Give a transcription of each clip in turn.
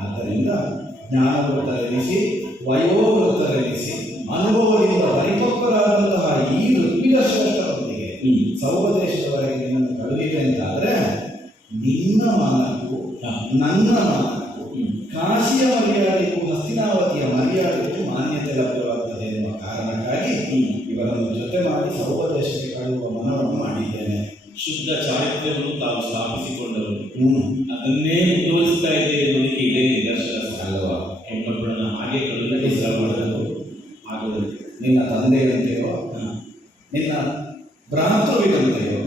ಆದ್ದರಿಂದ ಜ್ಞಾನವೃತ್ತರಿಸಿ ವಯೋವೃತ್ತರಿಸಿ ಅನುಭವದಿಂದ ಪರಿಪಕ್ವರಾದಂತಹ ಈ ಋತ್ವಿಕ ಶ್ರೇಷ್ಠರೊಂದಿಗೆ ಸರ್ವದೇಶದವರೆಗೆ ನಿನ್ನನ್ನು ಕಳುಹಿದೆ ಅಂತಾದರೆ ನಿನ್ನ ಮಾನಕ್ಕೂ ನನ್ನ ಮಾನಕ್ಕೂ ಕಾಶಿಯ ಮರ್ಯಾದೆಗೂ ಹಸ್ತಿನಾವತಿಯ ಮರ್ಯಾದೆಗೂ ಮಾನ್ಯತೆ ಲಭ್ಯವಾಗುತ್ತದೆ ಎನ್ನುವ ಕಾರಣಕ್ಕಾಗಿ ಇವರನ್ನು ಜೊತೆ ಮಾಡಿ ಸರ್ವದೇಶಕ್ಕೆ ಕಳುವ ಮನವನ್ನು ಮಾಡಿದ್ದೇನೆ. ಶುದ್ಧ ಚಾರಿತ್ರ್ಯವನ್ನು ತಾವು ಸ್ಥಾಪಿಸಿಕೊಂಡವರು ನಿನ್ನ ತಂದೆಯಂತೆಯೋ ನಿನ್ನ ಭ್ರಾತೃವಿನಂತೆಯೋ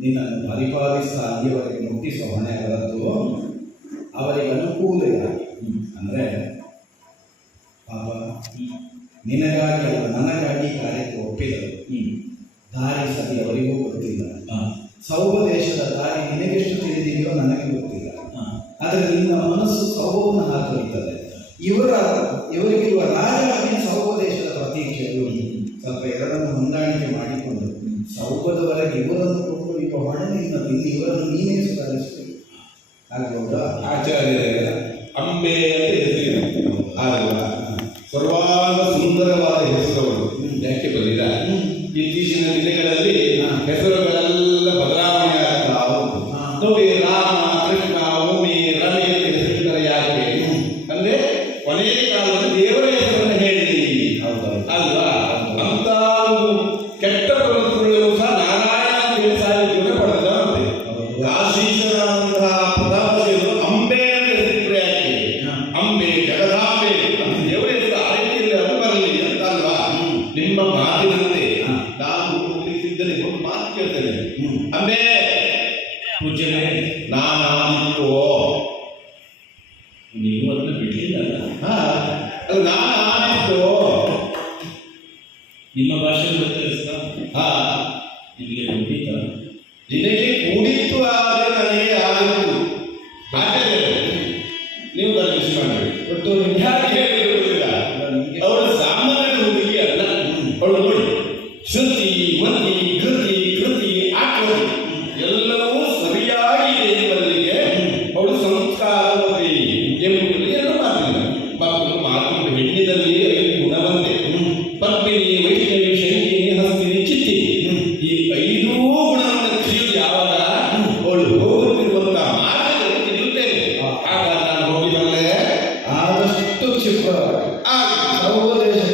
ನಿನ್ನನ್ನು ಪರಿಪಾಲಿಸ್ತಾಗಿ ಅವರಿಗೆ ಮುಟ್ಟಿಸುವ ಹೊಣೆ ಅವರದ್ದು. ಅವರಿಗೆ ಅನುಕೂಲವಾಗಿ ಅಂದರೆ ಪಾಪ ನಿನಗಾಗಿ ಅಲ್ಲ ನನಗಾಗಿ ಕಾರ್ಯಕ್ಕೆ ಒಪ್ಪಿದರು. ದಾರಿ ಸರಿ ಅವರಿಗೂ ಗೊತ್ತಿಲ್ಲ ಸೌಭದೇಶದ ದಾರಿ ನಿನಗೆಷ್ಟು ತಿಳಿದಿದೆಯೋ ನನಗೆ ಗೊತ್ತಿಲ್ಲ. ಆದರೆ ನಿನ್ನ ಮನಸ್ಸು ಸೌಭವನ್ನು ಹಾಕುತ್ತದೆ ಇವರ ಇವರಿಗೆ ಮಾಡಿಕೊಂಡು ಸೌಭದವರೆಗೆ ಇವರನ್ನು ಕೊಟ್ಟು ಈಗ ಹೊಣೆಯಿಂದ ತಿಂದು ಇವರನ್ನು ನೀನೇ ಸುಧಾರಿಸಬೇಕು ಹಾಗೆ ಆಚಾರ್ಯ ಆಚಾರ್ಯರ ಅಂಬೆ ನೀವು ತಲುಪಿಸಿಕೊಂಡ್ರಿ ಒಟ್ಟು ವಿದ್ಯಾರ್ಥಿ Hágalo.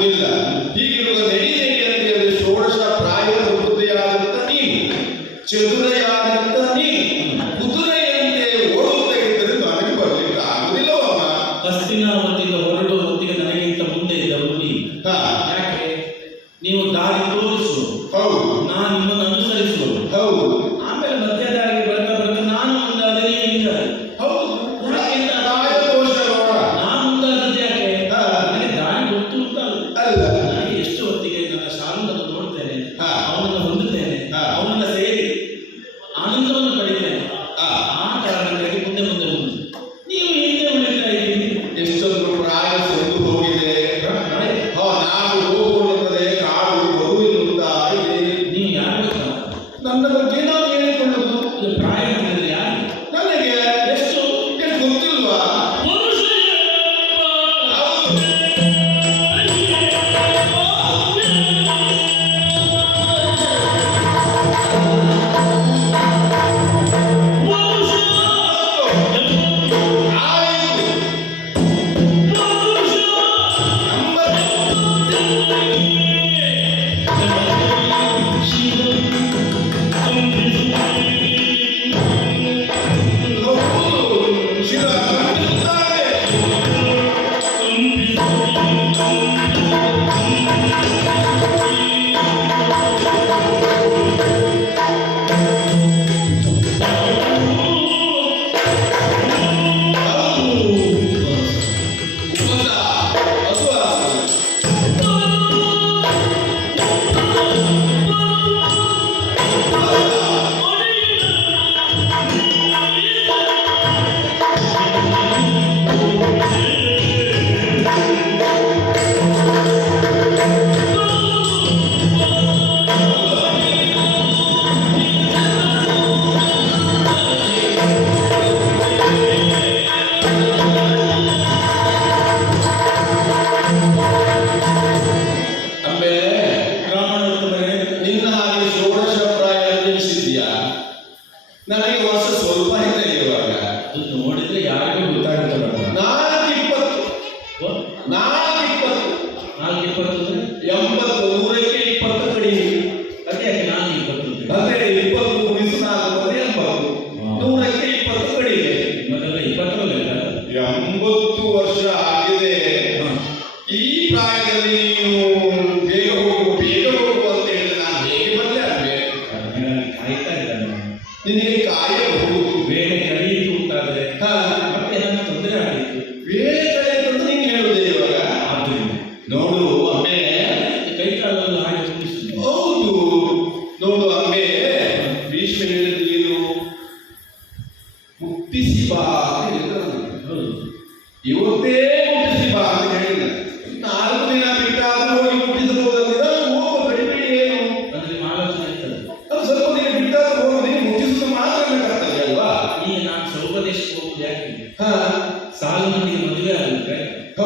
ಆಗುವುದಿಲ್ಲ ಹೀಗಿರುವಾಗ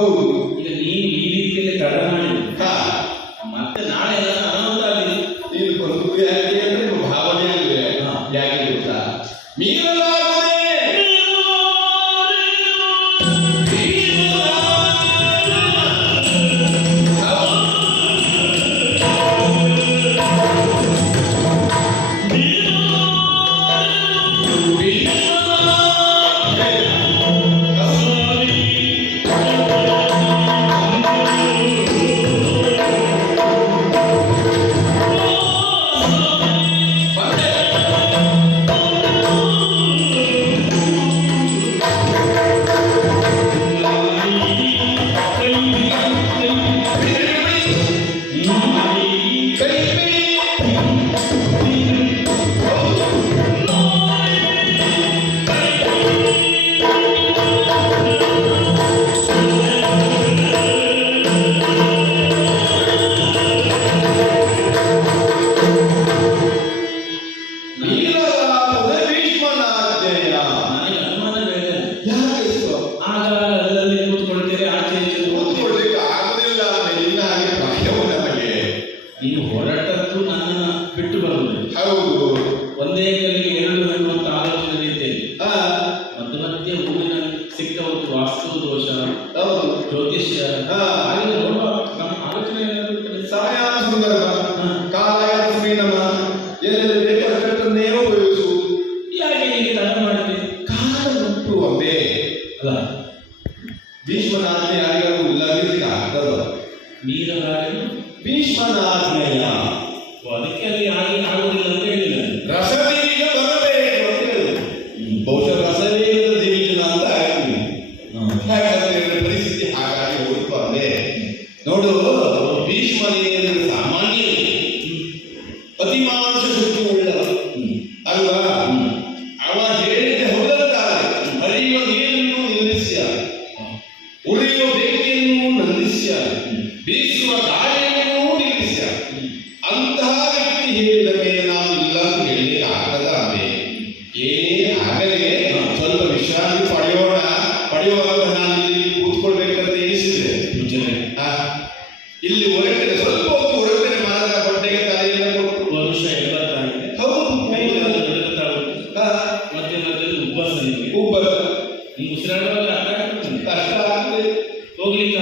ಹೌದು ನೀವು ಉಸಿರಾಡುವಾಗ ಅರ್ಥ ಆಗ್ತದೆ ಕಷ್ಟ ಆಗ್ತದೆ ಹೋಗ್ಲಿಕ್ಕೆ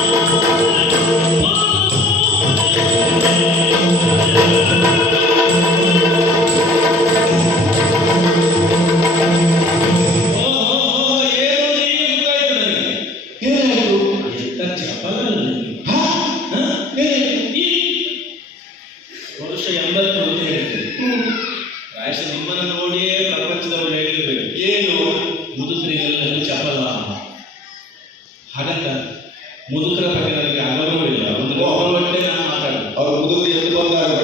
Thank you. గురువు ఎదుర్కొన్నారు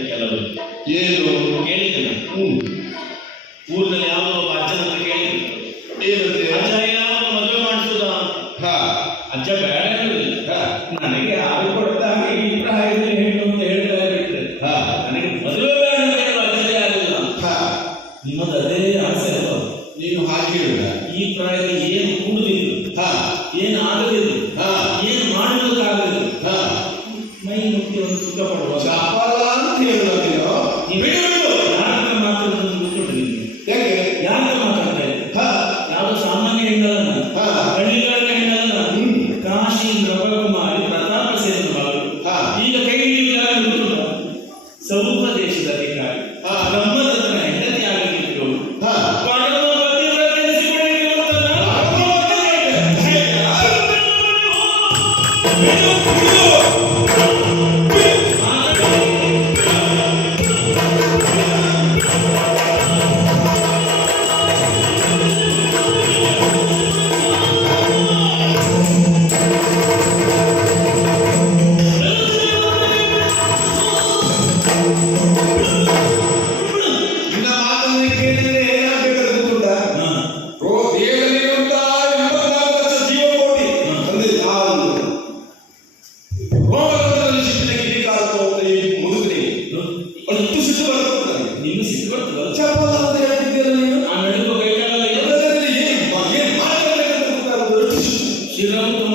ಕೆಲವರು. ಏನು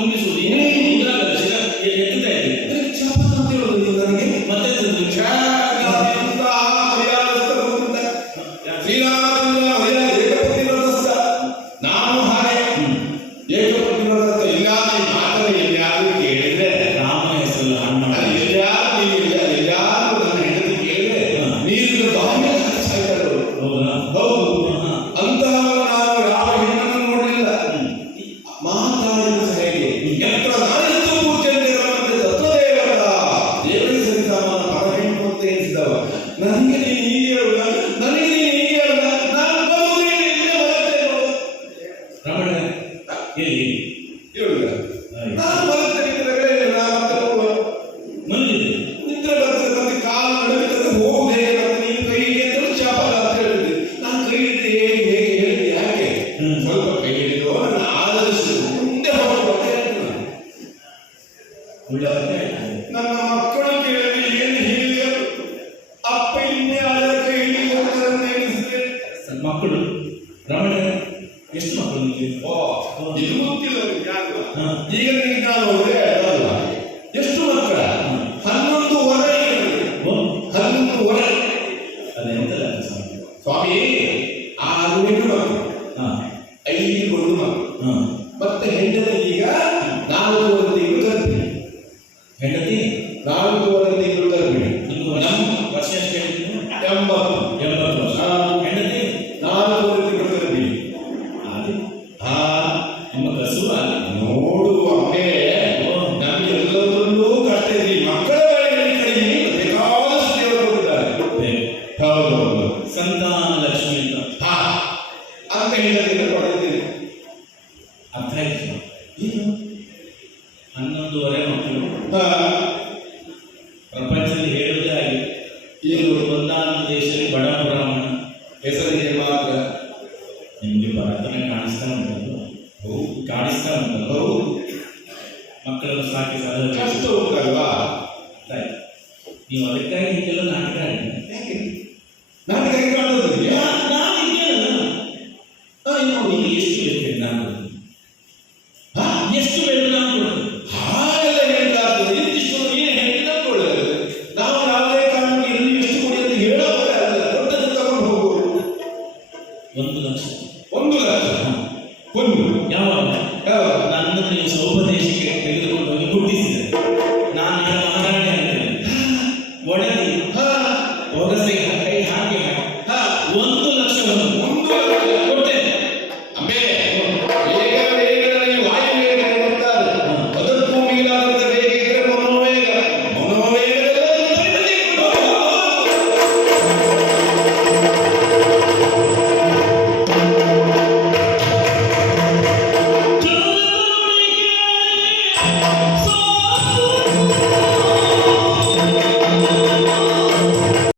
come su dinero, ಮಕ್ಕಳು ರಮಣ ಎಷ್ಟು ಮಕ್ಕಳು ನಿಮಗೆ? ಓ ಇದು ಗೊತ್ತಿಲ್ಲ ಯಾರು? ಈಗ ಎಲ್ಲರೂ ಮಕ್ಕಳನ್ನು ಸಾಕಿ ಕಷ್ಟ ಉಂಟಲ್ವಾ? ನೀವು ಅದಕ್ಕಾಗಿ ಇದೆಲ್ಲ ನಾಟಕ ನಾಟಕ ಮಾಡೋದು ನಾನು ಇದ್ದೇನೆ ನಾನು. ಎಷ್ಟು ಹೇಳ್ತೇನೆ ನಾನು?